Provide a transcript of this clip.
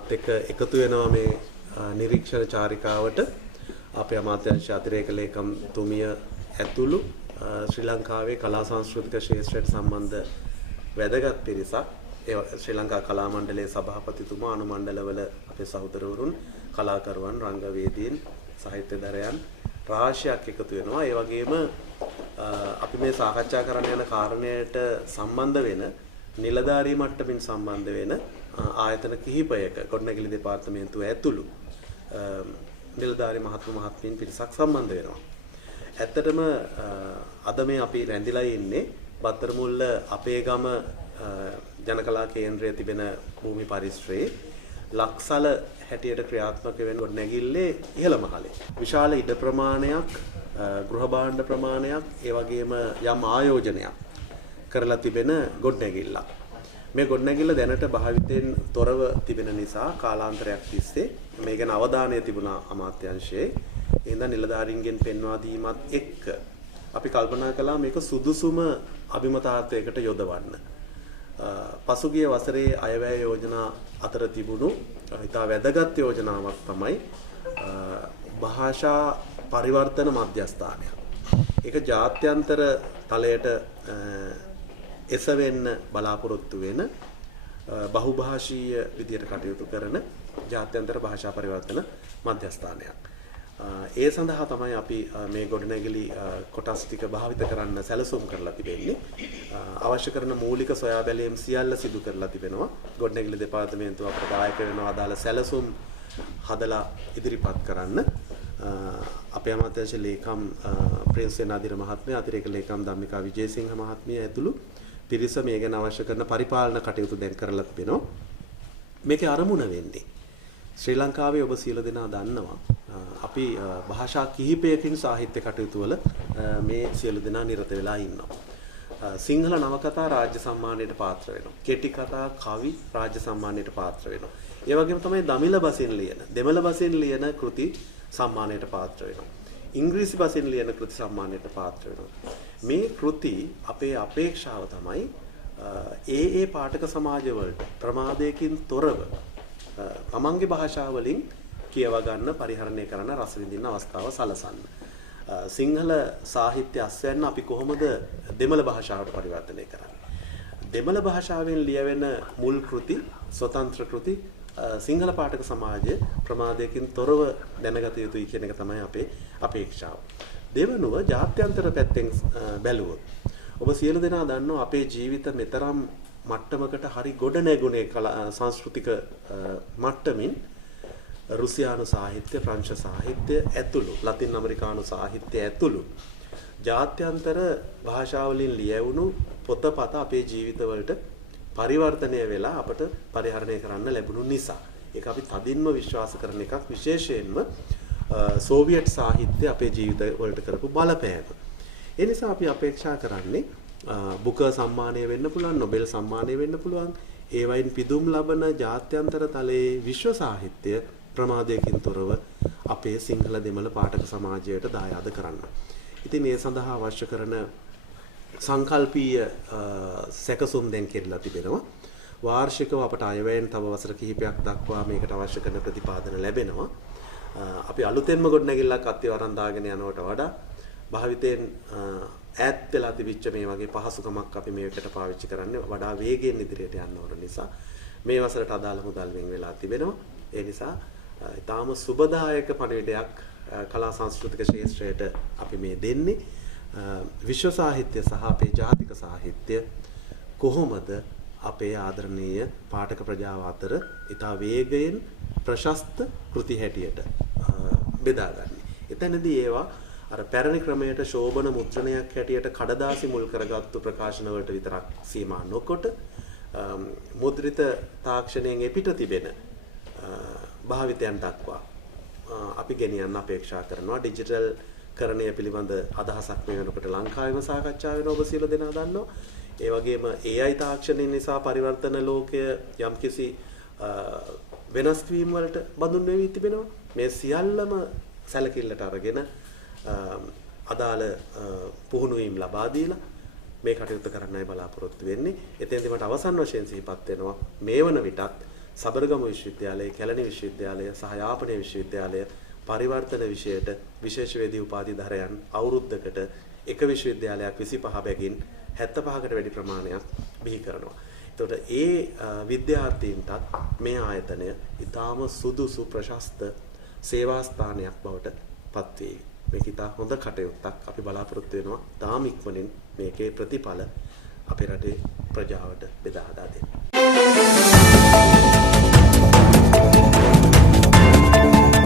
මාත් එක්ක එකතු වෙනවා මේ නිරීක්ෂණ චාරිකාවට අපේ අමාත්‍යාංශ අතිරේක ලේකම් තුමිය ඇතුළු ශ්‍රී ලංකාවේ කලා සංස්කෘතික ක්ෂේත්‍රයට සම්බන්ධ වැදගත් පිරිසක් ශ්‍රී ලංකා කලා මණ්ඩලයේ සභාපතිතුමා අනුමණ්ඩලවල අපේ සහෝදරවරුන් කලාකරුවන් රංගවේදීන් සාහිත්‍යදරයන් රාශියක් එකතු වෙනවා. ඒ වගේම අපි මේ සාකච්ඡා කරන්න යන කාරණයට සම්බන්ධ වෙන නිලධාරී මට්ටමින් සම්බන්ධ වෙන ආයතන කිහිපයක ගොඩනැගිලි දෙපාර්තමේන්තුව ඇතුළු නිලධාරී මහත්මීන් පිරිසක් සම්බන්ධ වෙනවා. ඇත්තටම අද මේ අපි රැඳිලා ඉන්නේ බත්තරමුල්ල අපේ ගම ජනකලා කේන්ද්‍රයේ තිබෙන භූමි පරිශ්‍රයේ ලක්සල හැටියට ක්‍රියාත්මක වෙන ගොඩනැගිල්ලේ ඉහළ මහලේ. විශාල ඉඩ ප්‍රමාණයක්, ගෘහ භාණ්ඩ ප්‍රමාණයක්, ඒ වගේම යම් ආයෝජනයක් කරලා තිබෙන ගොඩනැගිල්ලක්. මේ ගොඩනැගිල්ල දැනට භාවිතයෙන් තොරව තිබෙන නිසා කාලාන්තරයක් තිස්සේ මේ ගැන අවධානය තිබුණා අමාත්‍යාංශයේ. එහෙනම් නිලධාරීන්ගෙන් පෙන්වා දීමත් එක්ක අපි කල්පනා කළා මේක සුදුසුම අභිමතාර්ථයකට යොදවන්න. පසුගිය වසරේ අයවැය යෝජනා අතර තිබුණු ඉතා වැදගත් යෝජනාවක් තමයි භාෂා පරිවර්තන මධ්‍යස්ථානය. ඒක ජාත්‍යන්තර තලයට එසවෙන්න බලාපොරොත්තු වෙන බහුභාෂීය විදියට කටයුතු කරන ජාත්‍යන්තර භාෂා පරිවර්තන මධ්‍යස්ථානයක්. ඒ සඳහා තමයි අපි මේ ගොඩනැගිලි කොටස් ටික භාවිත කරන්න සැලසුම් කරලා තිබෙන්නේ. අවශ්‍ය කරන මූලික සොයා බැලීම් සියල්ල සිදු කරලා තිබෙනවා. ගොඩනැගිලි දෙපාර්තමේන්තුව අපට දායක වෙනවා අදාළ සැලසුම් හදලා ඉදිරිපත් කරන්න. අපේ අමාත්‍යාංශ ලේකම් ප්‍රේම්සේන අධිර මහත්මයා, අතිරේක ලේකම් ධම්මිකා විජේසිංහ මහත්මිය ඇතුළු පිරිස මේ ගැන අවශ්‍ය කරන පරිපාලන කටයුතු දැන් කරලා තිබෙනවා. මේකේ අරමුණ වෙන්නේ ශ්‍රී ලංකාවේ ඔබ සියලු දෙනා දන්නවා අපි භාෂා කිහිපයකින් සාහිත්‍ය කටයුතු වල මේ සියලු දෙනා නිරත වෙලා ඉන්නවා. සිංහල නවකතා රාජ්‍ය සම්මානයට පාත්‍ර වෙනවා. කෙටි කතා කවි රාජ්‍ය සම්මානයට පාත්‍ර වෙනවා. ඒ වගේම තමයි දමිළ බසින් ලියන, දෙමළ බසින් ලියන කෘති සම්මානයට පාත්‍ර වෙනවා. ඉංග්‍රීසි බසින් ලියන කෘති සම්මානයට පාත්‍ර වෙනවා. මේ කෘති අපේ අපේක්ෂාව තමයි ඒ පාඨක සමාජ වලට ප්‍රමාදයකින් තොරව තමන්ගේ භාෂාවලින් කියව ගන්න, පරිහරණය කරන්න, රස විඳින්න අවස්ථාව සලසන්න. සිංහල සාහිත්‍ය අස්වැන්න අපි කොහොමද දෙමළ භාෂාවට පරිවර්තනය කරන්නේ? දෙමළ භාෂාවෙන් ලියවෙන මුල් කෘති, ස්වතන්ත්‍ර කෘති සිංහල පාඨක සමාජය ප්‍රමාදයකින් තොරව දැනගත යුතුයි කියන එක තමයි අපේ අපේක්ෂාව. දෙවනුව ජාත්‍යන්තර පැත්තෙන් බැලුවොත් ඔබ සියලු දෙනා දන්නවා අපේ ජීවිත මෙතරම් මට්ටමකට හරි ගොඩ නැගුණේ සංස්කෘතික මට්ටමින් රුසියානු සාහිත්‍ය, ප්‍රංශ සාහිත්‍ය ඇතුළු, ලතින් ඇමරිකානු සාහිත්‍ය ඇතුළු ජාත්‍යන්තර භාෂාවලින් ලියවුණු පොතපත අපේ ජීවිතවලට පරිවර්තනය වෙලා අපට පරිහරණය කරන්න ලැබුණු නිසා. ඒක අපි තදින්ම විශ්වාස කරන එකක්, විශේෂයෙන්ම සෝවියට් සාහිත්‍ය අපේ ජීවිතවලට කරපු බලපෑම. ඒ නිසා අපි අපේක්ෂා කරන්නේ බුකර් සම්මානය වෙන්න පුළුවන්, නොබෙල් සම්මානය වෙන්න පුළුවන්. ඒ වයින් පිදුම් ලබන ජාත්‍යන්තර තලයේ විශ්ව සාහිත්‍ය ප්‍රමාදයකින් තොරව අපේ සිංහල දෙමළ පාඨක සමාජයට දායාද කරන්න. ඉතින් මේ සඳහා අවශ්‍ය කරන සංකල්පීය සැකසුම් දැන් කෙරලා තිබෙනවා. වාර්ෂිකව අපට අයවැයෙන් තව වසර කිහිපයක් දක්වා මේකට අවශ්‍ය කරන ප්‍රතිපාදන ලැබෙනවා. අපි අලුතෙන්ම ගොඩනැගිල්ලක් අත්‍යවරන් දාගෙන යනවට වඩා භාවිතයෙන් ඈත් වෙලා තිබිච්ච මේ වගේ පහසුකමක් අපි මේකට පාවිච්චි කරන්නේ වඩා වේගයෙන් ඉදිරියට යන්න ඕන නිසා මේ වසරට අදාළ මුදල් වෙන් වෙලා තිබෙනවා. ඒ නිසා ඊටාම සුබදායක පණිවිඩයක් කලා සංස්කෘතික ක්ෂේත්‍රයට අපි මේ දෙන්නේ. විශ්ව සාහිත්‍ය සහ අපේ ජාතික සාහිත්‍ය කොහොමද අපේ ආදරණීය පාඨක ප්‍රජාව අතර ඊටා වේගයෙන් ප්‍රශස්ත කෘති හැටියට බෙදාගන්නේ. එතනදී ඒවා අර පැරණි ක්‍රමයට ශෝභන මුද්‍රණයක් හැටියට කඩදාසි මුල් කරගත්තු ප්‍රකාශන වලට විතරක් සීමා නොකොට මුද්‍රිත තාක්ෂණයෙන් එපිට තිබෙන භාවිතයන් දක්වා අපි ගෙනියන්න අපේක්ෂා කරනවා. ඩිජිටල් කරණය පිළිබඳ අදහසක් මේ වෙනකොට ලංකාවේම සාකච්ඡා වෙන ඔබ සියලු දෙනා දන්නවා. ඒ වගේම AI තාක්ෂණය නිසා පරිවර්තන ලෝකය යම්කිසි වෙනස් වීම වලට බඳුන් වෙවි තිබෙනවා. මේ සියල්ලම සැලකිල්ලට අරගෙන අදාළ පුහුණුවීම් ලබා දීලා මේ කටයුතු කරන්නයි බලාපොරොත්තු වෙන්නේ. එතෙන්දී මට අවසන් වශයෙන් සිහිපත් වෙනවා මේ වන විටත් සබරගමු විශ්වවිද්‍යාලය, කැලණි විශ්වවිද්‍යාලය සහ යාපනයේ විශ්වවිද්‍යාලය පරිවර්තන විෂයට විශේෂවේදී උපාධිධරයන් අවුරුද්දකට එක විශ්වවිද්‍යාලයක් 25 බැගින් 75කට වැඩි ප්‍රමාණයක් බිහි කරනවා. එතකොට ඒ විද්‍යාර්ථීන්ටත් මේ ආයතනය ඊටාම සුදුසු ප්‍රශස්ත සේවා ස්ථානයක් බවට පත් වේ. මේක ඉතා හොඳ කටයුත්තක්. අපි බලාපොරොත්තු වෙනවා තාම ඉක්මනින් මේකේ ප්‍රතිඵල අපේ රටේ ප්‍රජාවට බෙදා හදා දෙන්න.